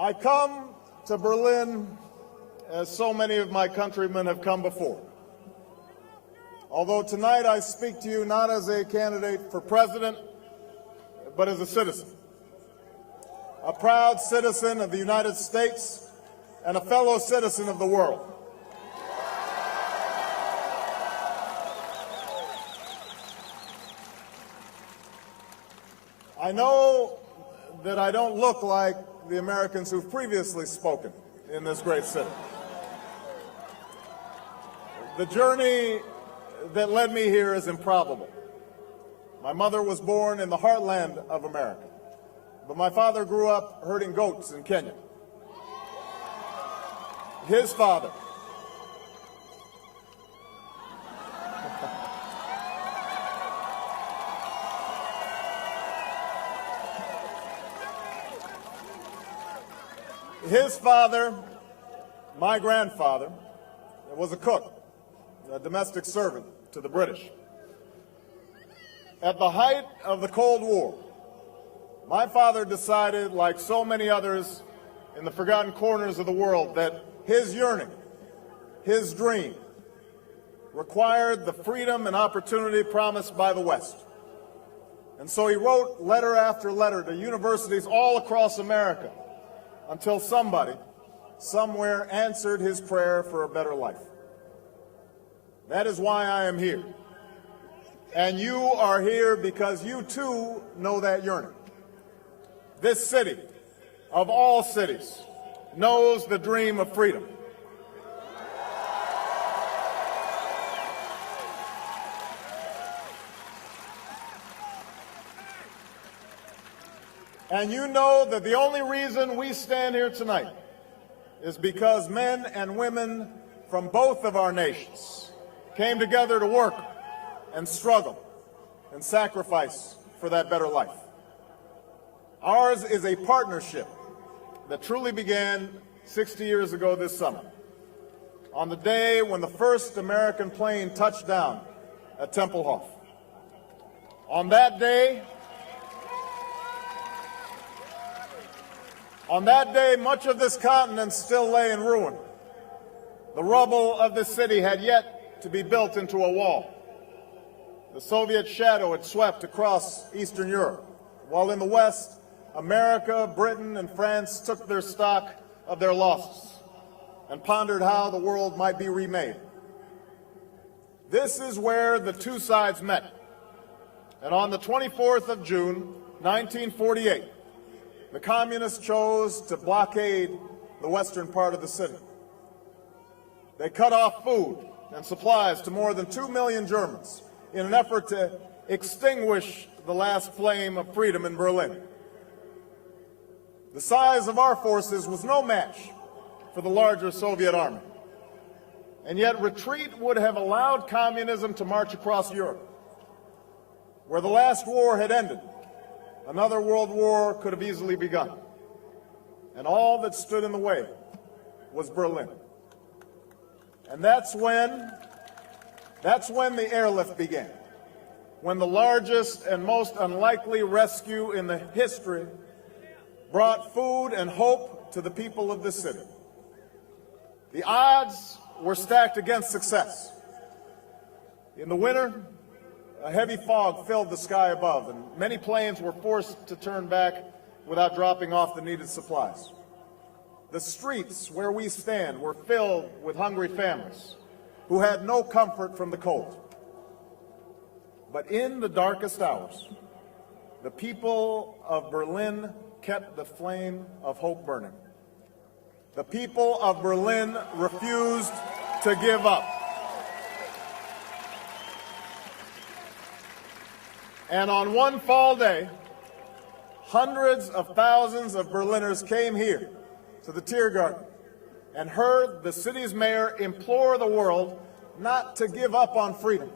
I come to Berlin as so many of my countrymen have come before. Although tonight I speak to you not as a candidate for president, but as a citizen. A proud citizen of the United States and a fellow citizen of the world. I know that I don't look like the Americans who've previously spoken in this great city. The journey that led me here is improbable. My mother was born in the heartland of America, but my father grew up herding goats in Kenya. His father my grandfather, was a cook, a domestic servant to the British. At the height of the Cold War, my father decided, like so many others in the forgotten corners of the world, that his yearning, his dream, required the freedom and opportunity promised by the West. And so he wrote letter after letter to universities all across America until somebody, somewhere, answered his prayer for a better life. That is why I am here. And you are here because you too know that yearning. This city, of all cities, knows the dream of freedom. And you know that the only reason we stand here tonight is because men and women from both of our nations came together to work and struggle and sacrifice for that better life. Ours is a partnership that truly began 60 years ago this summer, on the day when the first American plane touched down at Tempelhof. On that day, much of this continent still lay in ruin. The rubble of the city had yet to be built into a wall. The Soviet shadow had swept across Eastern Europe, while in the West, America, Britain, and France took their stock of their losses and pondered how the world might be remade. This is where the two sides met. And on the 24th of June, 1948, the communists chose to blockade the western part of the city. They cut off food and supplies to more than 2 million Germans in an effort to extinguish the last flame of freedom in Berlin. The size of our forces was no match for the larger Soviet army. And yet retreat would have allowed communism to march across Europe. Where the last war had ended, another world war could have easily begun. And all that stood in the way was Berlin. And that's when the airlift began, when the largest and most unlikely rescue in the history brought food and hope to the people of this city. The odds were stacked against success. In the winter, a heavy fog filled the sky above, and many planes were forced to turn back without dropping off the needed supplies. The streets where we stand were filled with hungry families who had no comfort from the cold. But in the darkest hours, the people of Berlin kept the flame of hope burning. The people of Berlin refused to give up. And on one fall day, hundreds of thousands of Berliners came here to the Tiergarten and heard the city's mayor implore the world not to give up on freedom.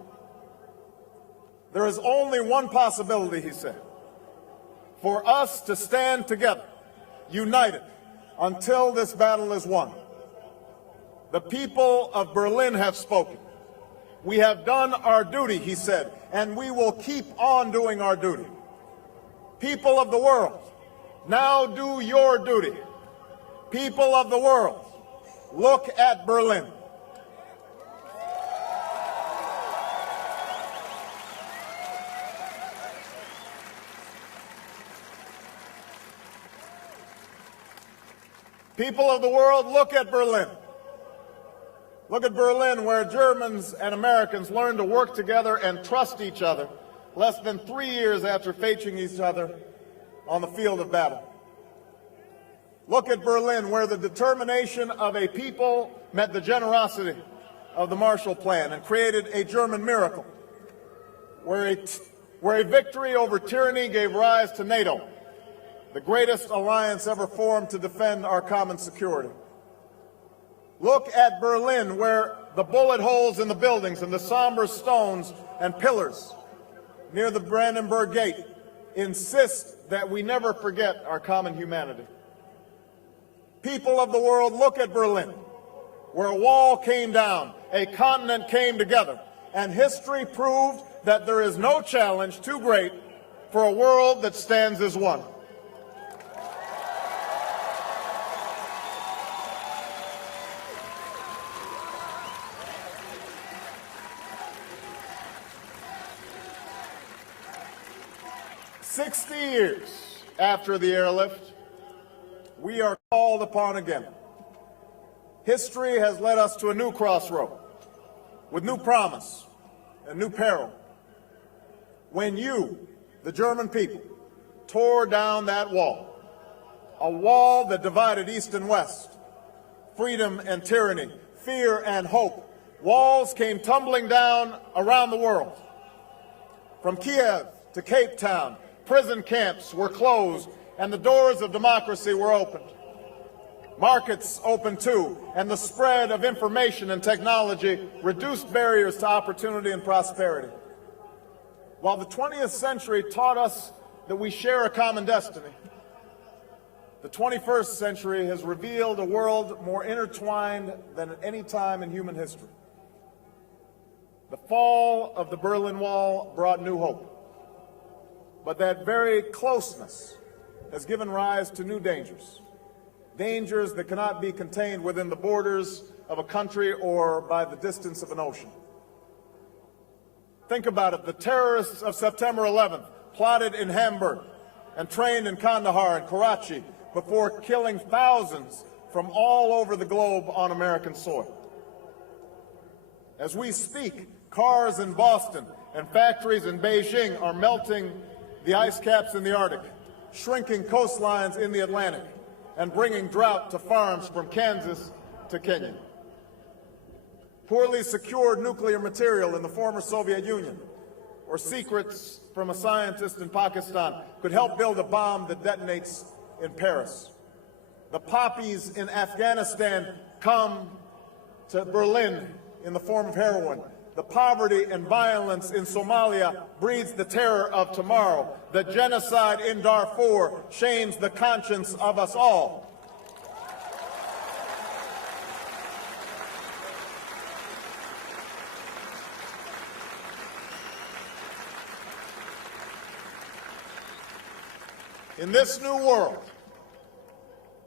There is only one possibility, he said, for us to stand together, united, until this battle is won. The people of Berlin have spoken. We have done our duty, he said, and we will keep on doing our duty. People of the world, now do your duty. People of the world, look at Berlin. People of the world, look at Berlin. Look at Berlin, where Germans and Americans learned to work together and trust each other less than 3 years after facing each other on the field of battle. Look at Berlin, where the determination of a people met the generosity of the Marshall Plan and created a German miracle, where a victory over tyranny gave rise to NATO, the greatest alliance ever formed to defend our common security. Look at Berlin, where the bullet holes in the buildings and the somber stones and pillars near the Brandenburg Gate insist that we never forget our common humanity. People of the world, look at Berlin, where a wall came down, a continent came together, and history proved that there is no challenge too great for a world that stands as one. "60 years after the airlift, we are called upon again. History has led us to a new crossroad, with new promise and new peril. When you, the German people, tore down that wall, a wall that divided East and West, freedom and tyranny, fear and hope, walls came tumbling down around the world. From Kiev to Cape Town, prison camps were closed and the doors of democracy were opened. Markets opened too, and the spread of information and technology reduced barriers to opportunity and prosperity. While the 20th century taught us that we share a common destiny, the 21st century has revealed a world more intertwined than at any time in human history. The fall of the Berlin Wall brought new hope. But that very closeness has given rise to new dangers, dangers that cannot be contained within the borders of a country or by the distance of an ocean. Think about it. The terrorists of September 11th plotted in Hamburg and trained in Kandahar and Karachi before killing thousands from all over the globe on American soil. As we speak, cars in Boston and factories in Beijing are melting the ice caps in the Arctic, shrinking coastlines in the Atlantic, and bringing drought to farms from Kansas to Kenya. Poorly secured nuclear material in the former Soviet Union, or secrets from a scientist in Pakistan, could help build a bomb that detonates in Paris. The poppies in Afghanistan come to Berlin in the form of heroin. The poverty and violence in Somalia breeds the terror of tomorrow. The genocide in Darfur shames the conscience of us all. In this new world,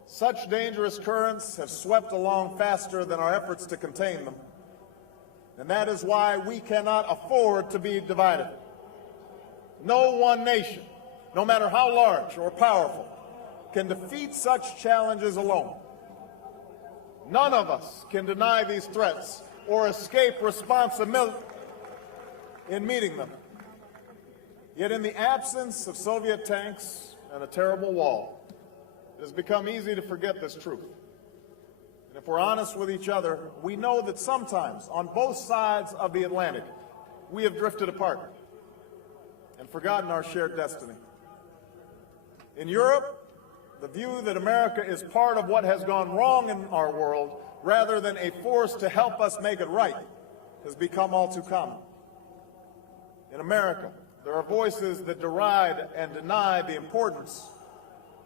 such dangerous currents have swept along faster than our efforts to contain them. And that is why we cannot afford to be divided. No one nation, no matter how large or powerful, can defeat such challenges alone. None of us can deny these threats or escape responsibility in meeting them. Yet in the absence of Soviet tanks and a terrible wall, it has become easy to forget this truth. And if we're honest with each other, we know that sometimes, on both sides of the Atlantic, we have drifted apart and forgotten our shared destiny. In Europe, the view that America is part of what has gone wrong in our world, rather than a force to help us make it right, has become all too common. In America, there are voices that deride and deny the importance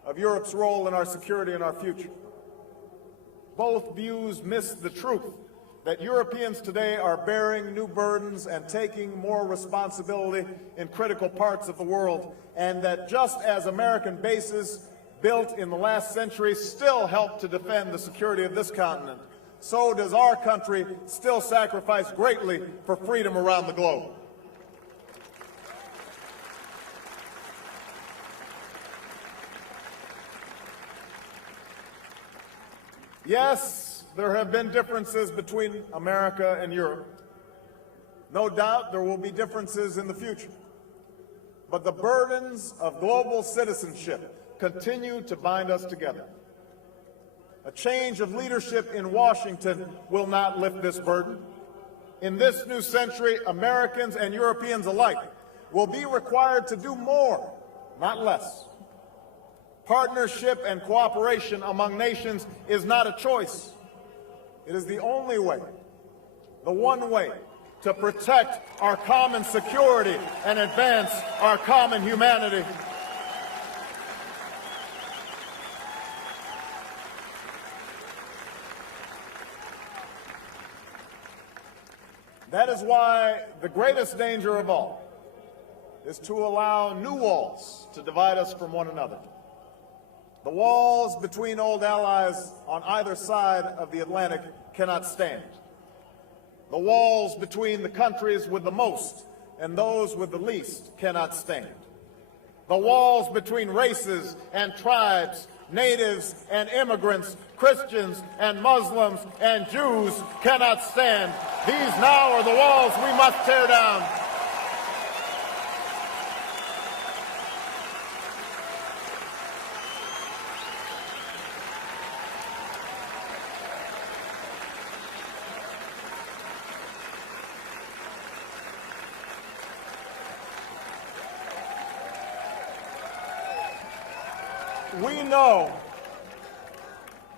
of Europe's role in our security and our future. Both views miss the truth that Europeans today are bearing new burdens and taking more responsibility in critical parts of the world, and that just as American bases built in the last century still help to defend the security of this continent, so does our country still sacrifice greatly for freedom around the globe. Yes, there have been differences between America and Europe. No doubt there will be differences in the future. But the burdens of global citizenship continue to bind us together. A change of leadership in Washington will not lift this burden. In this new century, Americans and Europeans alike will be required to do more, not less. Partnership and cooperation among nations is not a choice. It is the only way, the one way, to protect our common security and advance our common humanity. That is why the greatest danger of all is to allow new walls to divide us from one another. The walls between old allies on either side of the Atlantic cannot stand. The walls between the countries with the most and those with the least cannot stand. The walls between races and tribes, natives and immigrants, Christians and Muslims and Jews cannot stand. These now are the walls we must tear down.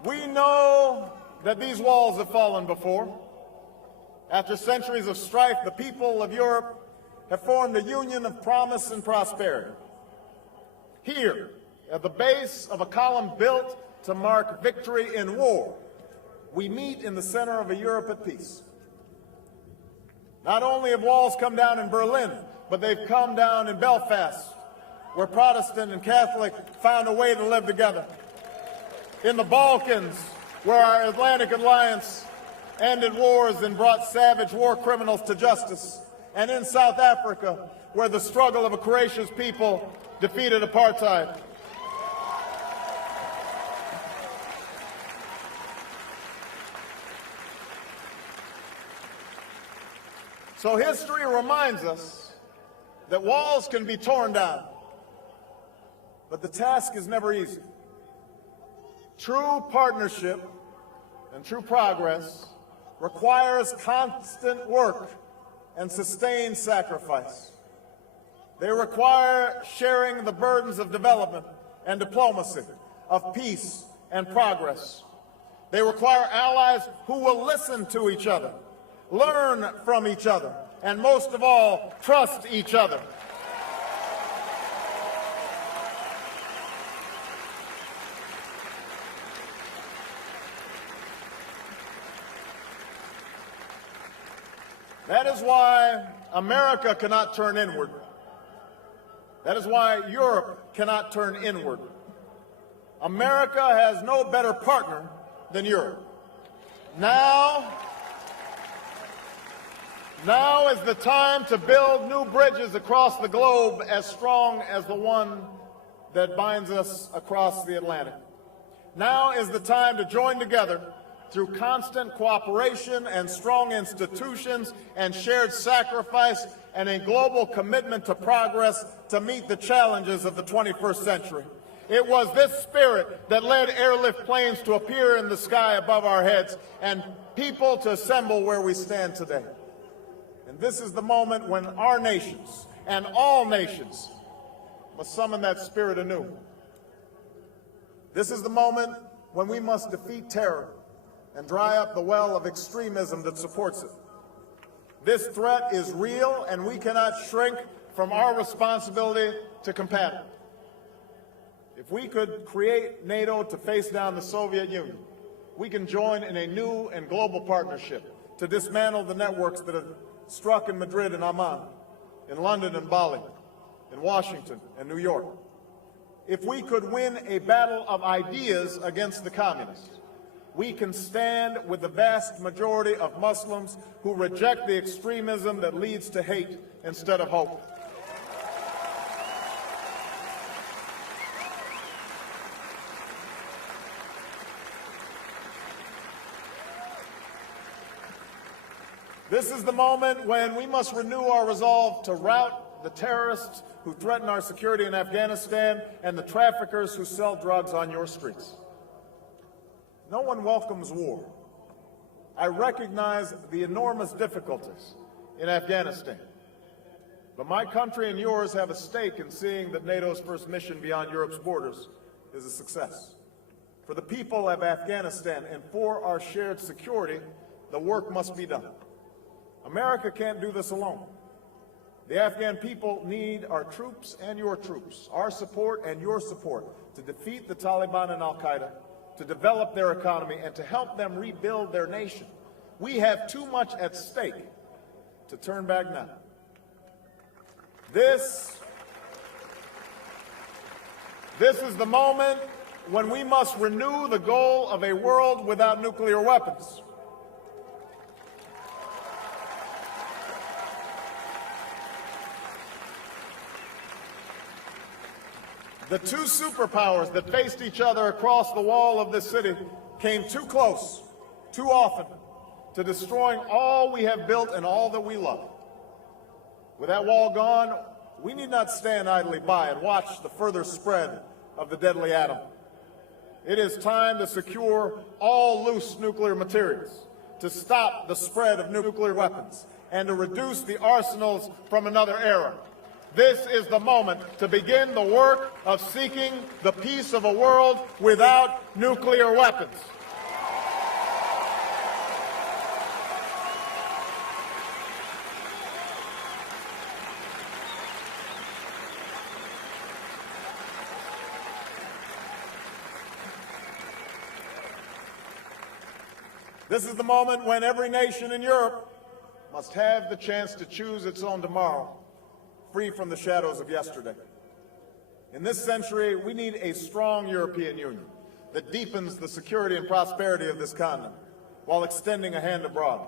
We know that these walls have fallen before. After centuries of strife, the people of Europe have formed a union of promise and prosperity. Here, at the base of a column built to mark victory in war, we meet in the center of a Europe at peace. Not only have walls come down in Berlin, but they've come down in Belfast, where Protestant and Catholic found a way to live together. In the Balkans, where our Atlantic Alliance ended wars and brought savage war criminals to justice. And in South Africa, where the struggle of a courageous people defeated apartheid. So history reminds us that walls can be torn down, but the task is never easy. True partnership and true progress requires constant work and sustained sacrifice. They require sharing the burdens of development and diplomacy, of peace and progress. They require allies who will listen to each other, learn from each other, and most of all, trust each other. That is why America cannot turn inward. That is why Europe cannot turn inward. America has no better partner than Europe. Now is the time to build new bridges across the globe as strong as the one that binds us across the Atlantic. Now is the time to join together through constant cooperation and strong institutions and shared sacrifice and a global commitment to progress to meet the challenges of the 21st century. It was this spirit that led airlift planes to appear in the sky above our heads and people to assemble where we stand today. And this is the moment when our nations and all nations must summon that spirit anew. This is the moment when we must defeat terror and dry up the well of extremism that supports it. This threat is real, and we cannot shrink from our responsibility to combat it. If we could create NATO to face down the Soviet Union, we can join in a new and global partnership to dismantle the networks that have struck in Madrid and Amman, in London and Bali, in Washington and New York. if we could win a battle of ideas against the communists, we can stand with the vast majority of Muslims who reject the extremism that leads to hate instead of hope. This is the moment when we must renew our resolve to rout the terrorists who threaten our security in Afghanistan and the traffickers who sell drugs on your streets. No one welcomes war. I recognize the enormous difficulties in Afghanistan. But my country and yours have a stake in seeing that NATO's first mission beyond Europe's borders is a success. For the people of Afghanistan and for our shared security, the work must be done. America can't do this alone. The Afghan people need our troops and your troops, our support and your support to defeat the Taliban and Al-Qaeda, to develop their economy, and to help them rebuild their nation. We have too much at stake to turn back now. This is the moment when we must renew the goal of a world without nuclear weapons. The two superpowers that faced each other across the wall of this city came too close, too often, to destroying all we have built and all that we love. With that wall gone, we need not stand idly by and watch the further spread of the deadly atom. It is time to secure all loose nuclear materials, to stop the spread of nuclear weapons, and to reduce the arsenals from another era. This is the moment to begin the work of seeking the peace of a world without nuclear weapons. This is the moment when every nation in Europe must have the chance to choose its own tomorrow, free from the shadows of yesterday. In this century, we need a strong European Union that deepens the security and prosperity of this continent while extending a hand abroad.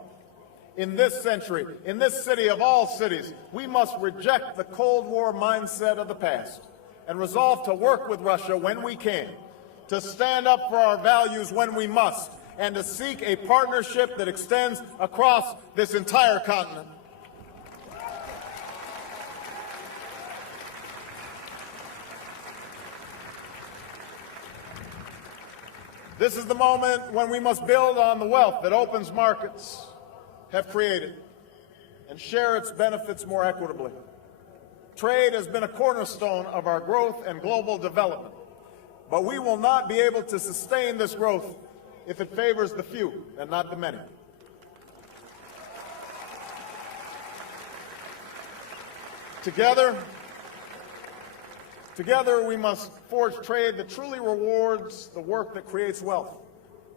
In this century, in this city of all cities, we must reject the Cold War mindset of the past and resolve to work with Russia when we can, to stand up for our values when we must, and to seek a partnership that extends across this entire continent. This is the moment when we must build on the wealth that open markets have created and share its benefits more equitably. Trade has been a cornerstone of our growth and global development, but we will not be able to sustain this growth if it favors the few and not the many. Together, we must forge trade that truly rewards the work that creates wealth,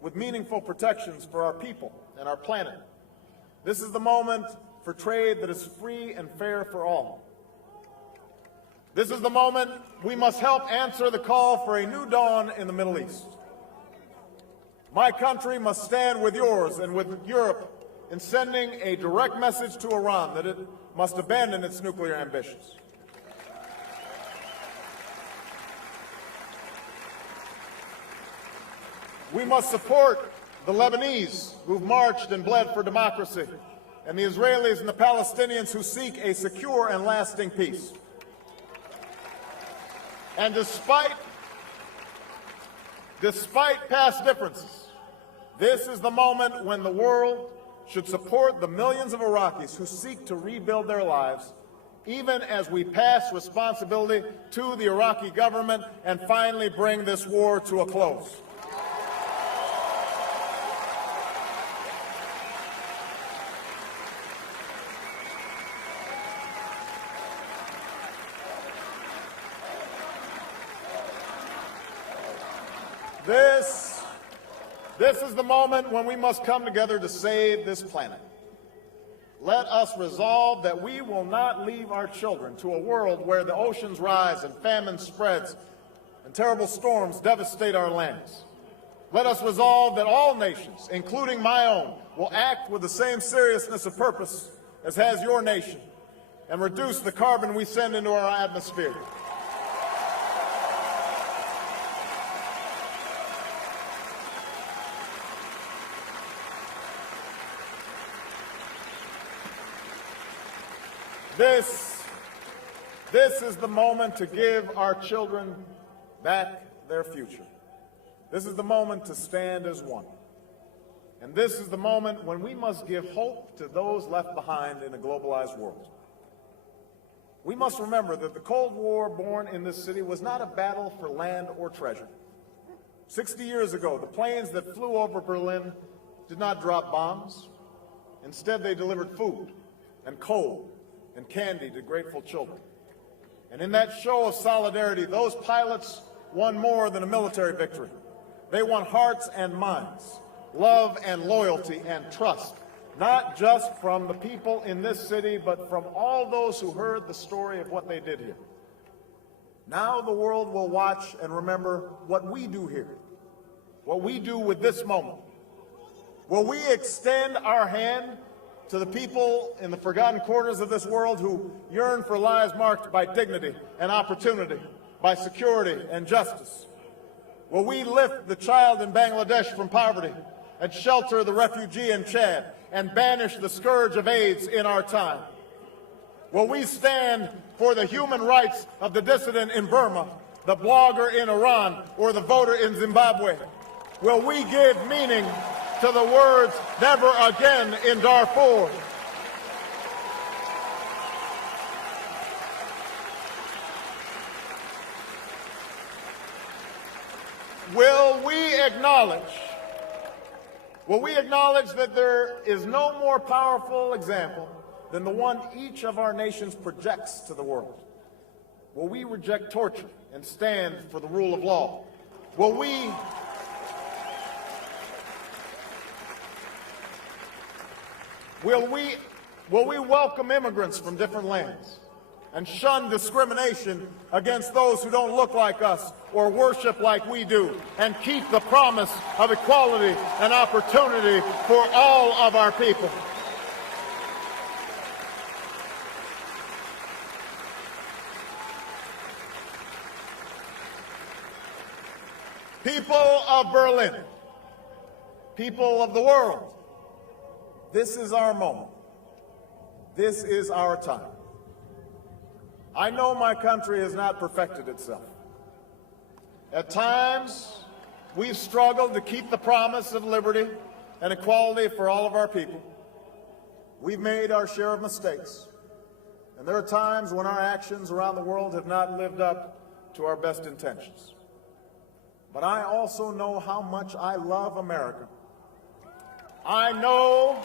with meaningful protections for our people and our planet. This is the moment for trade that is free and fair for all. This is the moment we must help answer the call for a new dawn in the Middle East. My country must stand with yours and with Europe in sending a direct message to Iran that it must abandon its nuclear ambitions. We must support the Lebanese who've marched and bled for democracy, and the Israelis and the Palestinians who seek a secure and lasting peace. And despite past differences, this is the moment when the world should support the millions of Iraqis who seek to rebuild their lives, even as we pass responsibility to the Iraqi government and finally bring this war to a close. This is the moment when we must come together to save this planet. Let us resolve that we will not leave our children to a world where the oceans rise and famine spreads and terrible storms devastate our lands. Let us resolve that all nations, including my own, will act with the same seriousness of purpose as has your nation and reduce the carbon we send into our atmosphere. This is the moment to give our children back their future. This is the moment to stand as one. And this is the moment when we must give hope to those left behind in a globalized world. We must remember that the Cold War born in this city was not a battle for land or treasure. 60 years ago, the planes that flew over Berlin did not drop bombs. Instead, they delivered food and coal and candy to grateful children. And in that show of solidarity, those pilots won more than a military victory. They won hearts and minds, love and loyalty and trust, not just from the people in this city, but from all those who heard the story of what they did here. Now the world will watch and remember what we do here, what we do with this moment. Will we extend our hand to the people in the forgotten corners of this world who yearn for lives marked by dignity and opportunity, by security and justice? Will we lift the child in Bangladesh from poverty and shelter the refugee in Chad and banish the scourge of AIDS in our time? Will we stand for the human rights of the dissident in Burma, the blogger in Iran, or the voter in Zimbabwe? Will we give meaning to the words "never again" in Darfur? Will we acknowledge that there is no more powerful example than the one each of our nations projects to the world? Will we reject torture and stand for the rule of law? Will we welcome immigrants from different lands and shun discrimination against those who don't look like us or worship like we do, and keep the promise of equality and opportunity for all of our people? People of Berlin, people of the world, this is our moment. This is our time. I know my country has not perfected itself. At times, we've struggled to keep the promise of liberty and equality for all of our people. We've made our share of mistakes, and there are times when our actions around the world have not lived up to our best intentions. But I also know how much I love America. I know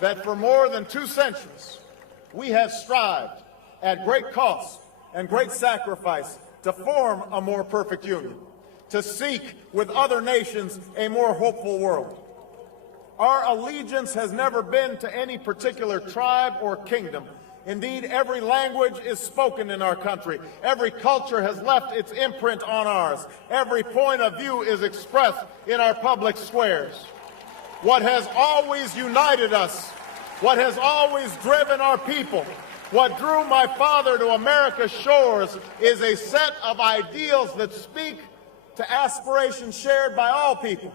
that for more than 2 centuries, we have strived at great cost and great sacrifice to form a more perfect union, to seek with other nations a more hopeful world. Our allegiance has never been to any particular tribe or kingdom. Indeed, every language is spoken in our country. Every culture has left its imprint on ours. Every point of view is expressed in our public squares. What has always united us, what has always driven our people, what drew my father to America's shores, is a set of ideals that speak to aspirations shared by all people.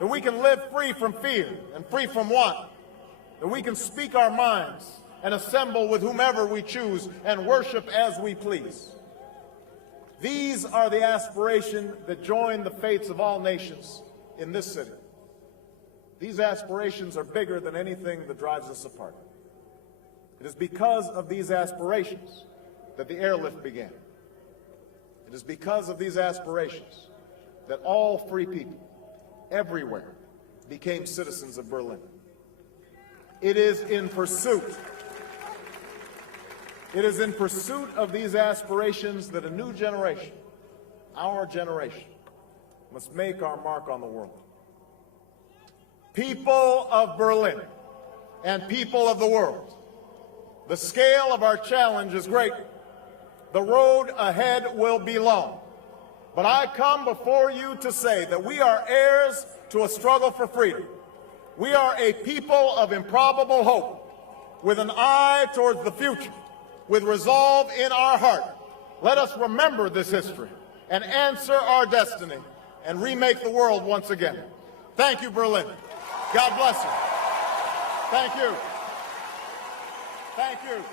That we can live free from fear and free from want. That we can speak our minds and assemble with whomever we choose and worship as we please. These are the aspirations that join the fates of all nations in this city. These aspirations are bigger than anything that drives us apart. It is because of these aspirations that the airlift began. It is because of these aspirations that all free people everywhere became citizens of Berlin. It is in pursuit of these aspirations that a new generation, our generation, must make our mark on the world. People of Berlin and people of the world, the scale of our challenge is great. The road ahead will be long. But I come before you to say that we are heirs to a struggle for freedom. We are a people of improbable hope, with an eye towards the future, with resolve in our heart. Let us remember this history and answer our destiny and remake the world once again. Thank you, Berlin. God bless you. Thank you. Thank you.